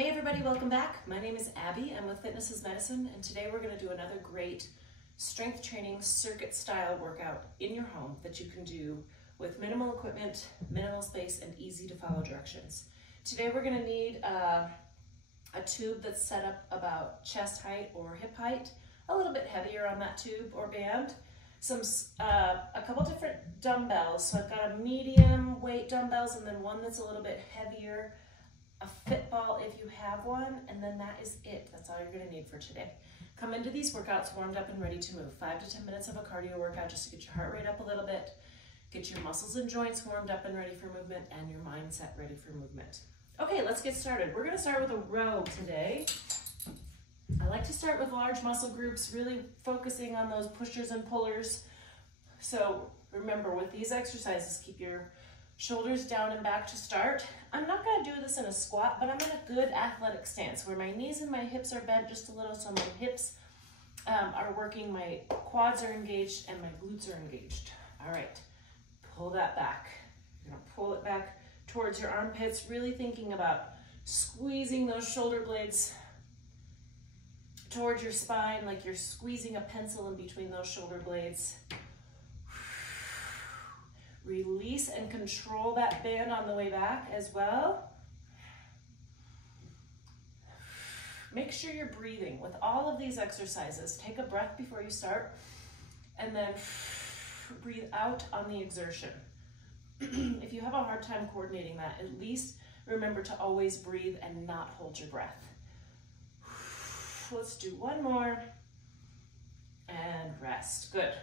Hey everybody, welcome back. My name is Abby. I'm with Fitness is Medicine, and today we're going to do another great strength training circuit style workout in your home that you can do with minimal equipment, minimal space, and easy to follow directions. Today we're going to need a tube that's set up about chest height or hip height, a little bit heavier on that tube or band, a couple different dumbbells. So I've got a medium weight dumbbells and then one that's a little bit heavier, a fit ball if you have one, and then that is it. That's all you're going to need for today. Come into these workouts warmed up and ready to move. 5 to 10 minutes of a cardio workout just to get your heart rate up a little bit, get your muscles and joints warmed up and ready for movement, and your mindset ready for movement. Okay, let's get started. We're going to start with a row today. I like to start with large muscle groups, really focusing on those pushers and pullers. So remember, with these exercises, keep your shoulders down and back to start. I'm not going to do this in a squat, but I'm in a good athletic stance where my knees and my hips are bent just a little, so my hips are working, my quads are engaged, and my glutes are engaged. All right, pull that back. You're going to pull it back towards your armpits, really thinking about squeezing those shoulder blades towards your spine like you're squeezing a pencil in between those shoulder blades. Release and control that band on the way back as well. Make sure you're breathing with all of these exercises. Take a breath before you start and then breathe out on the exertion. If you have a hard time coordinating that, at least remember to always breathe and not hold your breath. Let's do one more and rest. Good.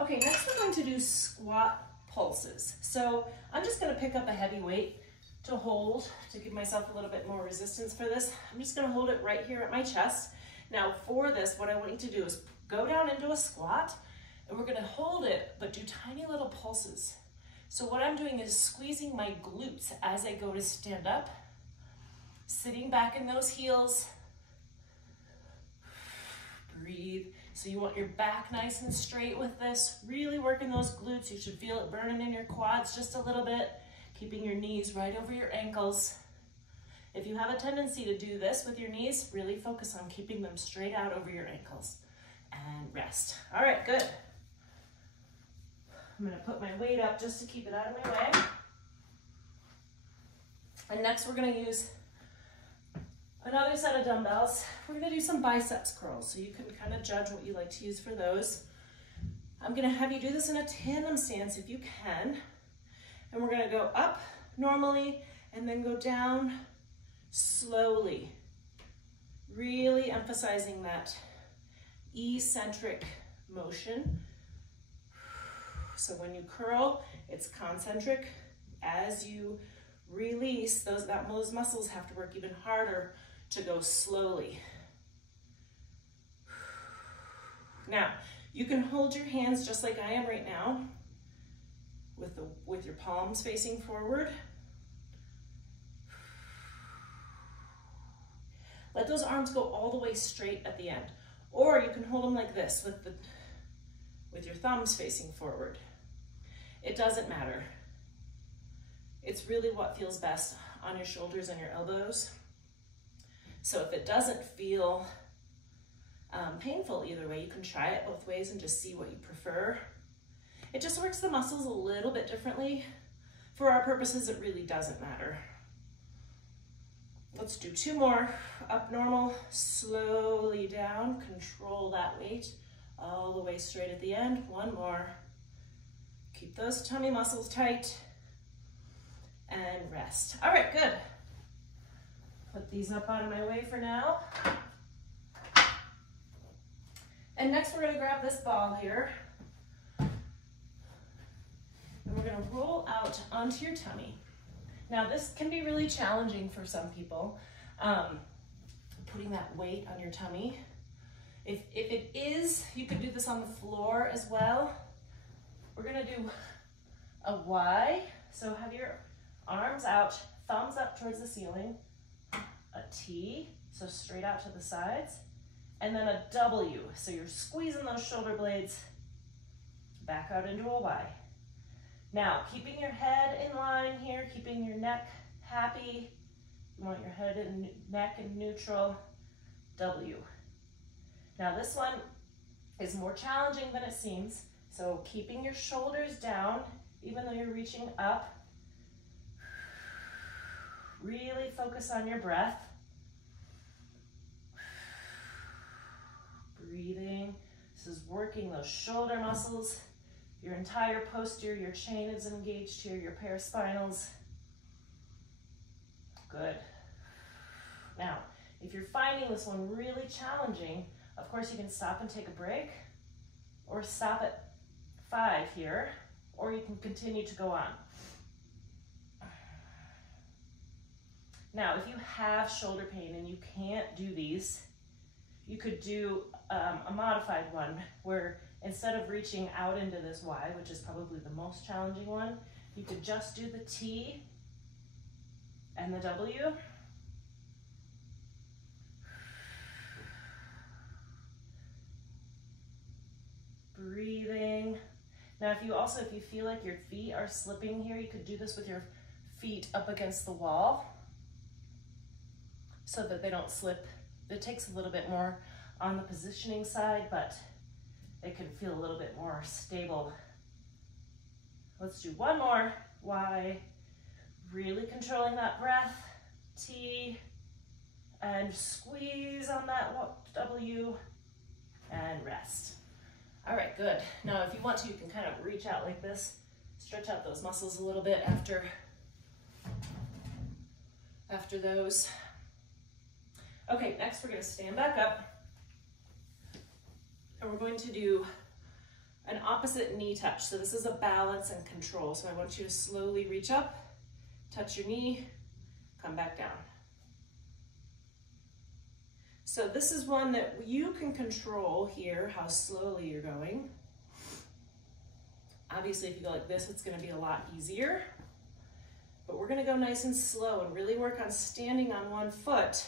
Okay, next we're going to do squat pulses. So I'm just going to pick up a heavy weight to hold, to give myself a little bit more resistance for this. I'm just going to hold it right here at my chest. Now for this, what I want you to do is go down into a squat, and we're going to hold it, but do tiny little pulses. So what I'm doing is squeezing my glutes as I go to stand up, sitting back in those heels. Breathe. So you want your back nice and straight with this, really working those glutes. You should feel it burning in your quads just a little bit, keeping your knees right over your ankles. If you have a tendency to do this with your knees, really focus on keeping them straight out over your ankles. And rest. All right, good. I'm gonna put my weight up just to keep it out of my way. And next we're gonna use another set of dumbbells. We're gonna do some biceps curls, so you can kind of judge what you like to use for those. I'm gonna have you do this in a tandem stance if you can. And we're gonna go up normally and then go down slowly. Really emphasizing that eccentric motion. So when you curl, it's concentric. As you release, those muscles have to work even harder to go slowly. Now, you can hold your hands just like I am right now, with your palms facing forward. Let those arms go all the way straight at the end. Or you can hold them like this, with your thumbs facing forward. It doesn't matter. It's really what feels best on your shoulders and your elbows. So if it doesn't feel painful either way, you can try it both ways and just see what you prefer. It just works the muscles a little bit differently. For our purposes, it really doesn't matter. Let's do 2 more. Up normal, slowly down, control that weight all the way straight at the end. 1 more. Keep those tummy muscles tight. And rest. All right, good. Put these up out of my way for now. And next we're gonna grab this ball here. And we're gonna roll out onto your tummy. Now this can be really challenging for some people, putting that weight on your tummy. If it is, you could do this on the floor as well. We're gonna do a Y, so have your arms out, thumbs up towards the ceiling, a T, so straight out to the sides, and then a W, so you're squeezing those shoulder blades back out into a Y. Now, keeping your head in line here, keeping your neck happy, You want your head and neck in neutral, W. Now this one is more challenging than it seems. So keeping your shoulders down, even though you're reaching up. Really focus on your breath. Breathing. This is working those shoulder muscles. Your entire posterior chain is engaged here, your paraspinals. Good. Now, if you're finding this one really challenging, of course you can stop and take a break, or stop at 5 here, or you can continue to go on. Now, if you have shoulder pain and you can't do these, you could do a modified one where instead of reaching out into this Y, which is probably the most challenging one, you could just do the T and the W. Breathing. Now, if you feel like your feet are slipping here, you could do this with your feet up against the wall so that they don't slip. It takes a little bit more on the positioning side, but it can feel a little bit more stable. Let's do one more. Y, really controlling that breath. T, and squeeze on that W, and rest. All right, good. Now, if you want to, you can kind of reach out like this, stretch out those muscles a little bit after those. Okay, next we're gonna stand back up, and we're going to do an opposite knee touch. So this is a balance and control. So I want you to slowly reach up, touch your knee, come back down. So this is one that you can control here, how slowly you're going. Obviously, if you go like this, it's gonna be a lot easier, but we're gonna go nice and slow and really work on standing on one foot.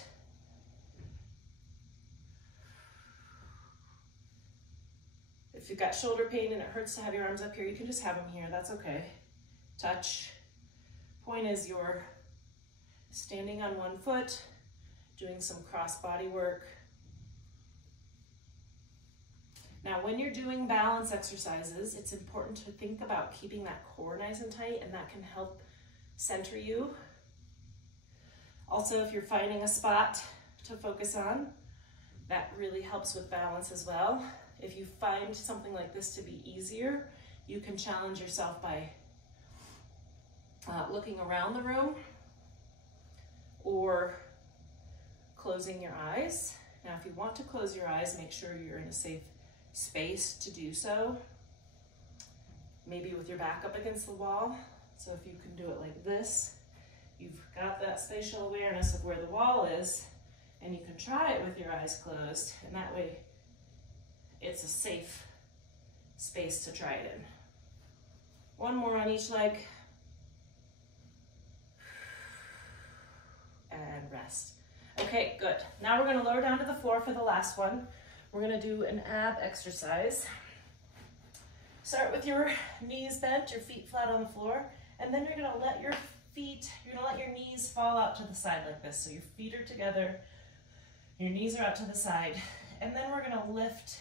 If you've got shoulder pain and it hurts to have your arms up here, you can just have them here, that's okay. Touch. Point is you're standing on one foot, doing some cross body work. Now, when you're doing balance exercises, it's important to think about keeping that core nice and tight, and that can help center you. Also, if you're finding a spot to focus on, that really helps with balance as well. If you find something like this to be easier, you can challenge yourself by looking around the room or closing your eyes. Now, if you want to close your eyes, make sure you're in a safe space to do so. Maybe with your back up against the wall. So if you can do it like this, you've got that spatial awareness of where the wall is, and you can try it with your eyes closed, and that way it's a safe space to try it in. One more on each leg. And rest. Okay, good. Now we're gonna lower down to the floor for the last one. We're gonna do an ab exercise. Start with your knees bent, your feet flat on the floor, and then you're gonna let your knees fall out to the side like this. So your feet are together, your knees are out to the side, and then we're gonna lift.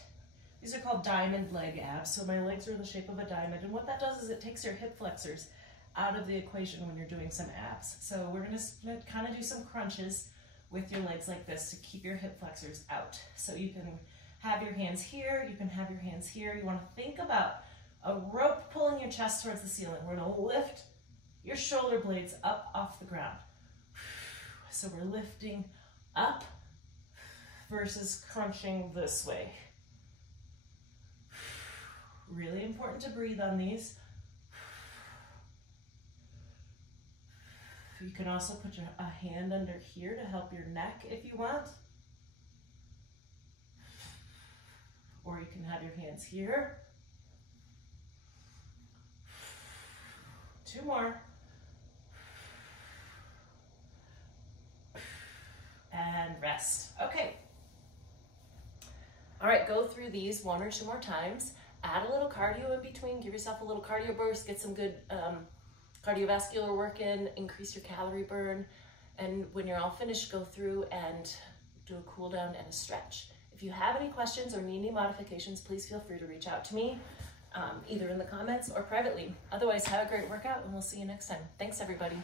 These are called diamond leg abs. So my legs are in the shape of a diamond, and what that does is it takes your hip flexors out of the equation when you're doing some abs. So we're gonna kind of do some crunches with your legs like this to keep your hip flexors out. So you can have your hands here, you can have your hands here. You wanna think about a rope pulling your chest towards the ceiling. We're gonna lift your shoulder blades up off the ground. So we're lifting up versus crunching this way. Really important to breathe on these. You can also put a hand under here to help your neck if you want. Or you can have your hands here. 2 more. And rest. Okay. All right, go through these 1 or 2 more times. Add a little cardio in between. Give yourself a little cardio burst. Get some good cardiovascular work in. Increase your calorie burn. And when you're all finished, go through and do a cool down and a stretch. If you have any questions or need any modifications, please feel free to reach out to me, either in the comments or privately. Otherwise, have a great workout and we'll see you next time. Thanks, everybody.